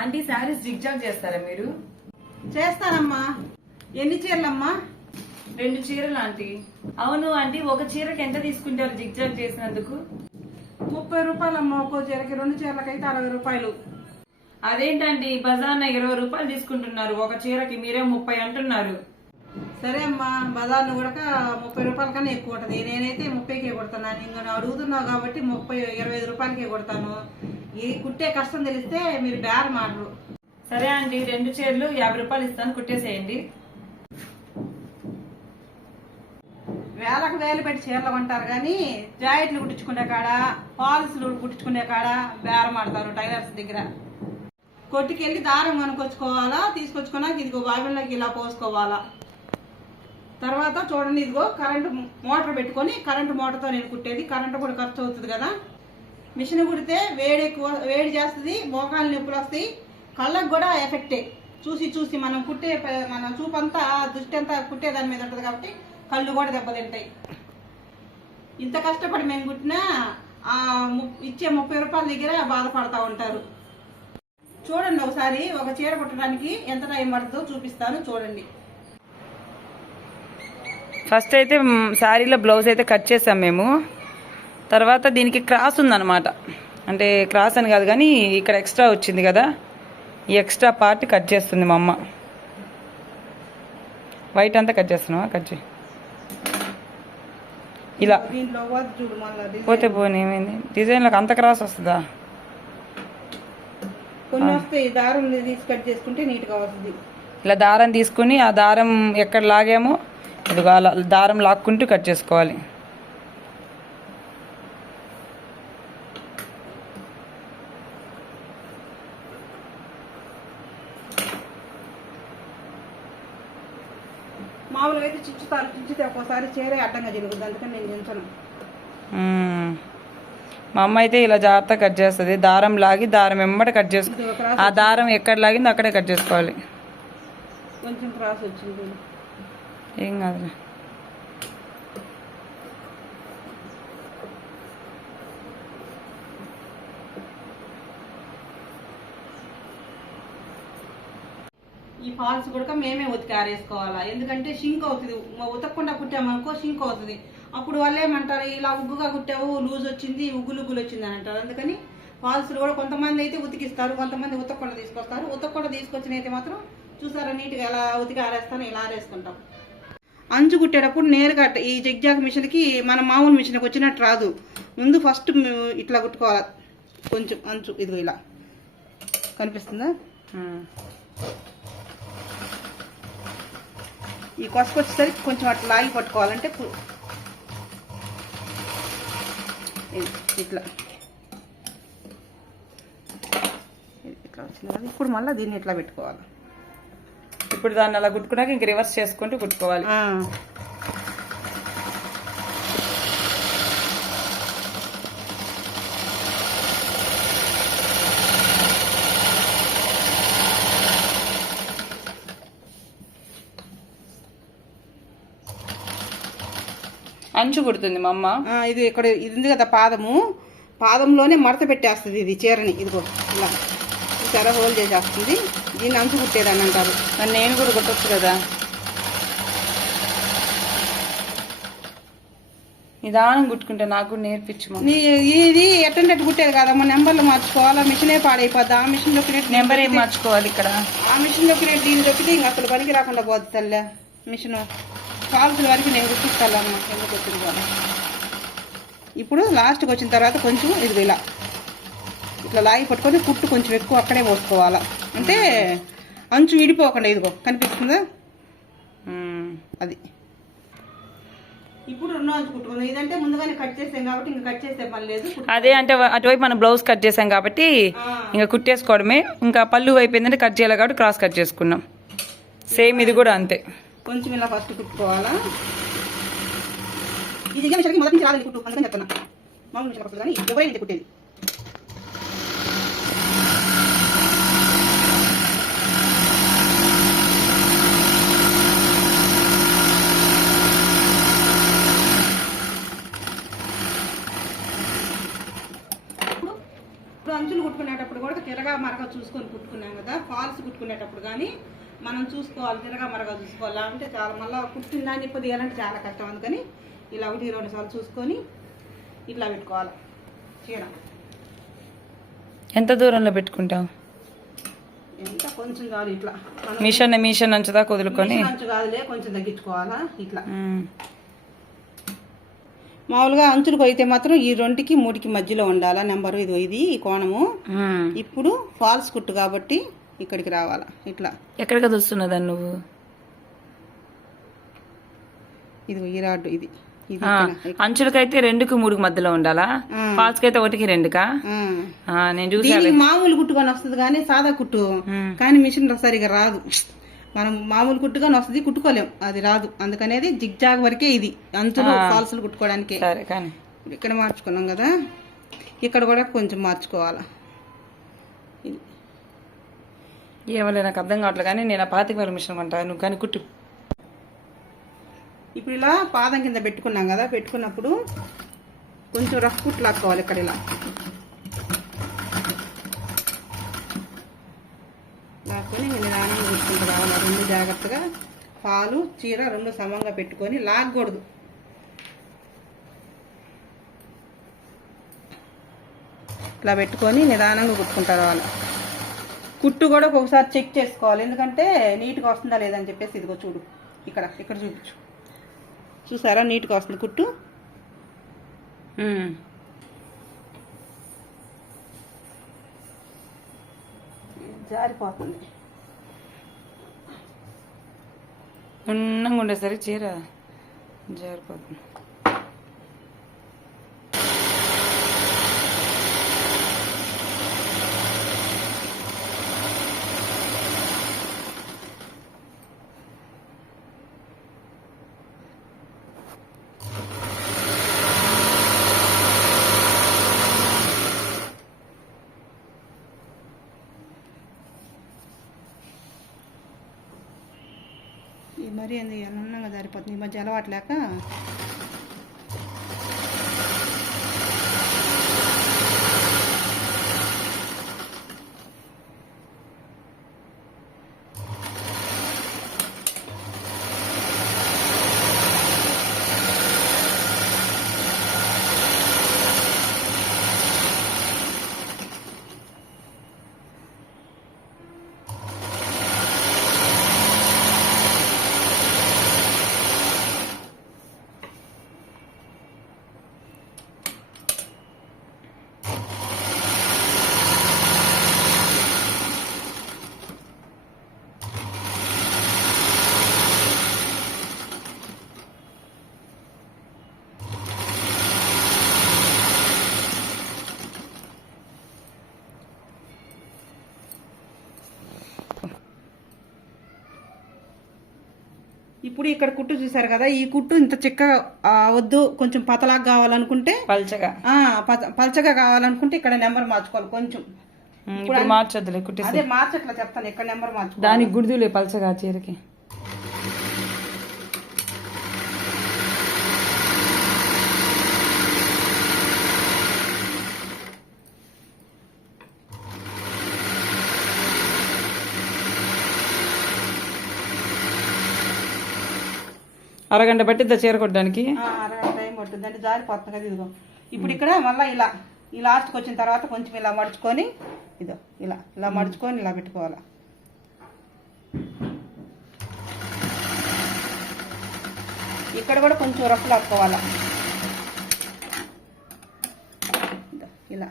Aunty saris zigzag చేస్తారా మీరు? చేస్తానమ్మా. ఎన్ని చీరలమ్మా? 2 చీరలు ఆంటీ. అవును ఆంటీ, ఒక చీరకి ఎంత తీసుకుంటారు జిగ్జాగ్ చేసినందుకు? 30 రూపాయలమ్మా ఒక్కో చీరకి. 2 చీరలకైతే 60 రూపాయలు. అదేంటండి బజార్న 20 రూపాయలు తీసుకుంటున్నారు ఒక చీరకి, మీరే 30 అంటున్నారు. సరే అమ్మా, బజార్ను కూడా 30 రూపాయల కన్నా ఎక్కువ ఉంటుంది. నేనైతే 30కే కొడతాను. ఇంకా అడుగుతున్నావు కాబట్టి 25 రూపాయలకే కొడతాను. ఈ కుట్టే కష్టం తెలిస్తే మీరు బేరం మాటలు. సరే ఆంటీ, 2 చీరలు 50 రూపాయలు ఇస్తాను, కుట్టేసేయండి. వేలకు వేలు పెట్టి చీరలు కొంటారు కానీ జాకెట్లు కుట్టించుకునే కాడ, పాలసీలు కుట్టించుకునే కాడ బేరం ఆడతారు టైలర్స్ దగ్గర. కొట్టుకెళ్ళి దారం కొనుక్కొచ్చుకోవాలా, తీసుకొచ్చుకున్నాక ఇదిగో బావిలోకి ఇలా పోసుకోవాలా. తర్వాత చూడండి, ఇదిగో కరెంటు మోటార్ పెట్టుకొని, కరెంటు మోటార్తో నేను కుట్టేది. కరెంటు కూడా ఖర్చు అవుతుంది కదా. మిషన్ కుడితే వేడి చేస్తుంది, మోకాలు నొప్పులు వస్తాయి, కళ్ళకు కూడా ఎఫెక్టే. చూసి చూసి మన చూపు అంతా, దృష్టి అంతా కుట్టే దాని మీద ఉంటుంది కాబట్టి కళ్ళు కూడా దెబ్బతింటాయి. ఇంత కష్టపడి మేము కుట్టినా ఇచ్చే 30 రూపాయల దగ్గర బాధపడతా ఉంటారు. చూడండి ఒకసారి, ఒక చీర కుట్టడానికి ఎంత టైం పడుతుందో చూపిస్తాను చూడండి. ఫస్ట్ అయితే శారీలో బ్లౌజ్ అయితే కట్ చేసాం మేము. తర్వాత దీనికి క్రాస్ ఉందన్నమాట. అంటే క్రాస్ అని కాదు కానీ ఇక్కడ ఎక్స్ట్రా వచ్చింది కదా, ఈ ఎక్స్ట్రా పార్ట్ కట్ చేస్తుంది మా అమ్మ. వైట్ అంతా కట్ చేస్తున్నావా? కట్ చేయి. ఇలా పోతే పోనీ ఏమైంది, డిజైన్లకు అంత క్రాస్ వస్తుందా? కొన్ని వస్తాయి, దారం తీసి కట్ చేసుకుంటే నీట్గా వస్తుంది. ఇలా దారం తీసుకుని ఆ దారం ఎక్కడ లాగామో ఇదిగో అలా దారం లాక్కుంటూ కట్ చేసుకోవాలి. మామూలుగా అయితే చించితే ఒక్కోసారి చీరే అడ్డంగా జరుగుతుంది, అందుకని నేను చించను. మా అమ్మ అయితే ఇలా జాగ్రత్తగా కట్ చేస్తుంది. దారం లాగి దారం వెంబడి కట్ చేసుకో, ఆ దారం ఎక్కడ లాగిందో అక్కడే కట్ చేసుకోవాలి. కొంచెం క్రాస్ వచ్చింది, ఏం కాదులే. ఈ ఫాల్స్ కూడా మేమే ఉతికి ఆరేసుకోవాలా, ఎందుకంటే షింక్ అవుతుంది. ఉతకకుండా కుట్టామనుకో షింక్ అవుతుంది. అప్పుడు వాళ్ళు ఏమంటారు, ఇలా ఉగ్గుగా కుట్టావు, లూజ్ వచ్చింది, ఉగ్గులు వచ్చింది అని అంటారు. అందుకని ఫాల్స్లు కూడా కొంతమంది అయితే ఉతికిస్తారు, కొంతమంది ఉతకకుండా తీసుకొస్తారు. ఉతకకుండా తీసుకొచ్చిన అయితే మాత్రం చూసారా నీట్గా ఎలా ఉతికి ఆరేస్తాను, ఇలా ఆరేసుకుంటాం. అంచు కుట్టేటప్పుడు నేరుగా ఈ జిగ్జాగ్ మిషన్కి మన మామూలు మిషన్కి వచ్చినట్టు రాదు. ముందు ఫస్ట్ ఇట్లా కుట్టుకోవాలి. కొంచెం అంచు ఇదిగో ఇలా కనిపిస్తుందా, ఈ కొసకొచ్చేసరికి కొంచెం అట్లా లాగి పట్టుకోవాలంటే ఇట్లా ఇట్లా వచ్చింది కదా. ఇప్పుడు మళ్ళీ దీన్ని ఇట్లా పెట్టుకోవాలి. ఇప్పుడు దాన్ని అలా కుట్టుకున్నాక ఇంక రివర్స్ చేసుకుంటూ కుట్టుకోవాలి. అంచు కుడుతుంది మా అమ్మ. ఇది ఇక్కడ ఇది ఉంది కదా పాదంలోనే మడత పెట్టేస్తుంది ఇది చీరని. ఇదిగో ఇలా చీర హోల్ చేసేస్తుంది. దీన్ని అంచు కుట్టేదని అంటారు. నేను కూడా కుట్టచ్చు కదా. నిదానం కుట్టుకుంటే నాకు కూడా నేర్పించు. ఇది ఎట్టంటే కుట్టేది కదమ్మా, నెంబర్లు మార్చుకోవాలా, మిషనే పాడైపోద్ది. ఆ మిషన్ దొక్కినట్టు నెంబర్ ఏం మార్చుకోవాలి ఇక్కడ? ఆ మిషన్ దొక్కినట్టు దీన్ని దొక్కితే ఇంక అసలు పనికి రాకుండా పోద్ది తల్లే మిషన్. కాల్సిన వరకు నేను గుర్తిస్తానమ్మా ఎందుకు వచ్చింది కూడా. ఇప్పుడు లాస్ట్కి వచ్చిన తర్వాత కొంచెం ఇది ఇలా ఇట్లా లాగి పట్టుకొని కుట్టు కొంచెం ఎక్కువ అక్కడే పోసుకోవాలా, అంటే అంచు విడిపోకుండా. ఇదిగో కనిపిస్తుందా, అది. ఇప్పుడు 2 అంచు కుట్టుకున్నాం. ఇదంటే ముందుగానే కట్ చేసాం కాబట్టి ఇంకా కట్ చేసే పని లేదు. అదే అంటే అటువైపు మనం బ్లౌజ్ కట్ చేసాం కాబట్టి ఇంకా కుట్టేసుకోవడమే. ఇంకా పళ్ళు వైపు ఏంటంటే కట్ చేయాలి కాబట్టి క్రాస్ కట్ చేసుకున్నాం. సేమ్ ఇది కూడా అంతే. కొంచెం ఇలా ఫస్ట్ కుట్టుకోవాలా. ఈ జిగ్జాగ్ మిషన్కి మొదటి నుంచి రాలేదు కుట్టు, అందుకని చెప్తున్నా. మామూలు మిషన్ వస్తుంది కానీ ఎవరైనా కుట్టేది. ఇప్పుడు అంచులు కుట్టుకునేటప్పుడు కూడా తిరగా మరగా చూసుకొని కుట్టుకున్నాం కదా, ఫాల్స్ కుట్టుకునేటప్పుడు కానీ మనం చూసుకోవాలి, తిరగా మరగా చూసుకోవాలి. అంటే చాలా మళ్ళీ కుట్టిన దాన్ని ఇప్పుడు తీయాలంటే చాలా కష్టం. అందుకని ఇలా 1-2 సార్లు చూసుకొని ఇట్లా పెట్టుకోవాలి చీర. ఎంత దూరంలో పెట్టుకుంటావు? ఎంత కొంచెం కాదు ఇట్లా మిషన్ అంచుదా కుదులుకొని అంచు కాదులే, కొంచెం తగ్గించుకోవాలా ఇట్లా. మామూలుగా అంచులకు అయితే మాత్రం ఈ 2కి 3కి మధ్యలో ఉండాలా నెంబరు. ఇది ఈ కోణము. ఇప్పుడు ఫాల్స్ కుట్టు కాబట్టి ఇక్కడికి రావాలా ఇట్లా. ఎక్కడికి చూస్తున్నదాన్ని నువ్వు? ఇది ఈ రాడ్డు ఇది అంచులకైతే 2కి 3కి మధ్యలో ఉండాలా, ఫాల్స్ కైతే 1కి 2కా? నేను చూసాను. మామూలు కుట్టుకొని వస్తుంది కానీ సాదా కుట్టు కానీ మిషన్ సరిగా రాదు. మనం మామూలు కుట్టుగానే వస్తుంది, కుట్టుకోలేం, అది రాదు. అందుకనేది జిగ్జాగ్ వరకే ఇది అంచులు ఫాల్స్లు కుట్టుకోవడానికి. ఇక్కడ మార్చుకున్నాం కదా, ఇక్కడ కూడా కొంచెం మార్చుకోవాలా. ఇది ఏమలే నాకు అర్థం కావట్లేదు కానీ నేను 25,000 మిషన్ కొంటా, నువ్వు కానీ కుట్టు. ఇప్పుడు ఇలా పాదం కింద పెట్టుకున్నాం కదా, పెట్టుకున్నప్పుడు కొంచెం రఫ్ కుట్లు లాక్కోవాలి. ఇక్కడ ఇలా లాక్కొని నిదానంగా కుట్టుకుంటూ రావాలి. 2 జాగ్రత్తగా పాలు చీర 2 సమంగా పెట్టుకొని లాగకూడదు. ఇట్లా పెట్టుకొని నిదానంగా కుట్టుకుంటూ రావాలి. కుట్టు కూడా ఒకసారి చెక్ చేసుకోవాలి, ఎందుకంటే నీట్గా వస్తుందా లేదని చెప్పేసి. ఇదిగో చూడు, ఇక్కడ చూపించు, చూసారా నీట్గా వస్తుంది కుట్టు. జారిపోతుంది. ఉన్నంగా ఉండేసరికి చీర జారిపోతుంది. ఈ మరీ ఎందుకు అన్నంగా జారిపోతుంది, ఈ మధ్య అలవాట్లేక. ఇప్పుడు ఇక్కడ కుట్టు చూసారు కదా, ఈ కుట్టు ఇంత చిక్కగా వద్దు, కొంచెం పతలాగా కావాలనుకుంటే పల్చగా కావాలనుకుంటే ఇక్కడ నెంబర్ మార్చుకోవాలి కొంచెం. మార్చొద్దులే కుట్టేసి, అదే మార్చట్లా చెప్తాను, ఇక్కడ నెంబర్ మార్చుకోవాలి. దానికి గుడిదులే పల్చగా చీరకి. అరగంట పట్టిద్దా చీర కొట్టడానికి? అరగంట టైం పడుతుంది, అంటే జారిపోతుంది కదా. ఇదిగో ఇప్పుడు ఇక్కడ మళ్ళీ ఇలా ఈ లాస్ట్కి వచ్చిన తర్వాత కొంచెం ఇలా మడుచుకొని, ఇదో ఇలా మడుచుకొని ఇలా పెట్టుకోవాలి. ఇక్కడ కూడా కొంచెం రఫ్ లాక్కోవాలా, ఇలా.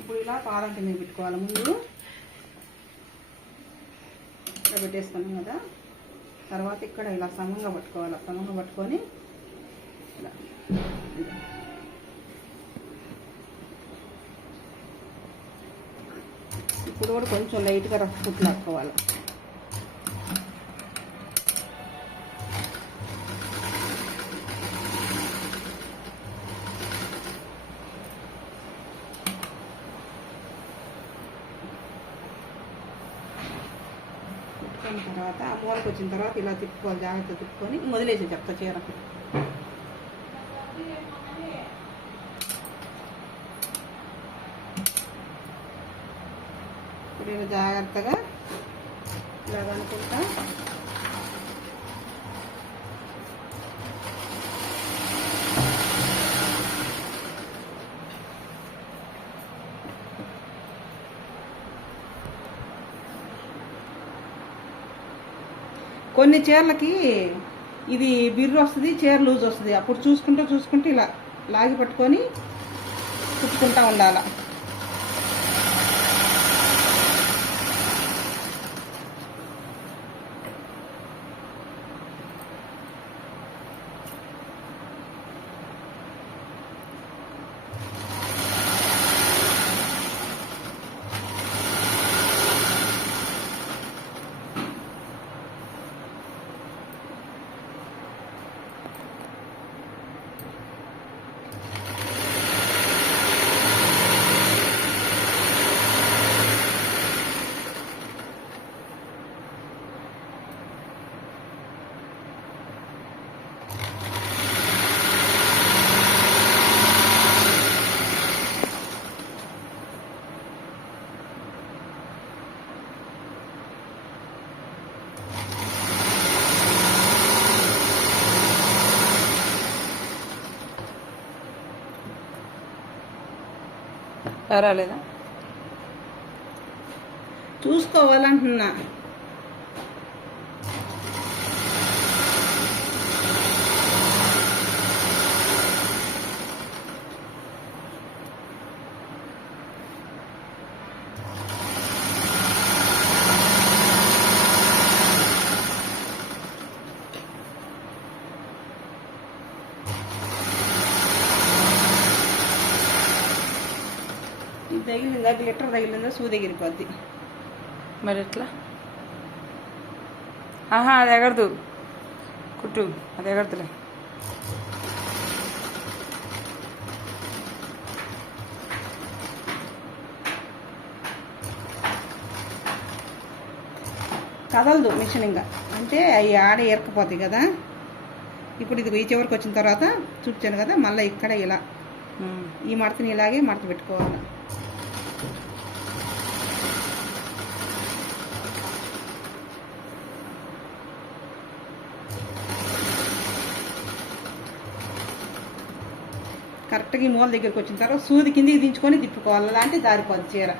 ఇప్పుడు ఇలా పాదం కింద పెట్టుకోవాలి. ముందు ఇలా పెట్టేసుకున్నాం కదా, తర్వాత ఇక్కడ ఇలా సమంగా పట్టుకోవాలి. సమంగా పట్టుకొని ఇలా ఇప్పుడు కూడా కొంచెం లైట్గా రఫ్ కుట్లు లాక్కోవాలి. తిప్పుకున్న తర్వాత ఆ మూలకు వచ్చిన తర్వాత ఇలా తిప్పుకోవాలి, జాగ్రత్త తిప్పుకొని వదిలేసి చెప్తా చీర. ఇప్పుడు ఇలా జాగ్రత్తగా ఇలా అనుకుంటా కొన్ని చీరలకి ఇది బిర్రు వస్తుంది, చీర లూజ్ వస్తుంది. అప్పుడు చూసుకుంటూ ఇలా లాగి పట్టుకొని కుట్టుకుంటా ఉండాల. రాలేదా? చూసుకోవాలంటున్నా. తగిలిందా, గ్లిటర్ తగిలిందా, సూ ఎగిరిపోద్ది. మరి ఎట్లా? ఆహా, అది ఎగరదు కుట్టు, అది ఎగరదులే. కదలదు మిషన్ ఇంకా, అంటే అవి ఆడ ఏరకపోతాయి కదా. ఇప్పుడు ఇది ఈ చివరికి వచ్చిన తర్వాత చూపించాను కదా, మళ్ళీ ఇక్కడ ఇలా ఈ మడతని ఇలాగే మడత పెట్టుకోవాలి. కరెక్ట్గా ఈ మూల దగ్గరికి వచ్చిన తర్వాత సూది కిందికి దించుకొని తిప్పుకోవాలి, అలాంటి జారిపోద్ది చీర.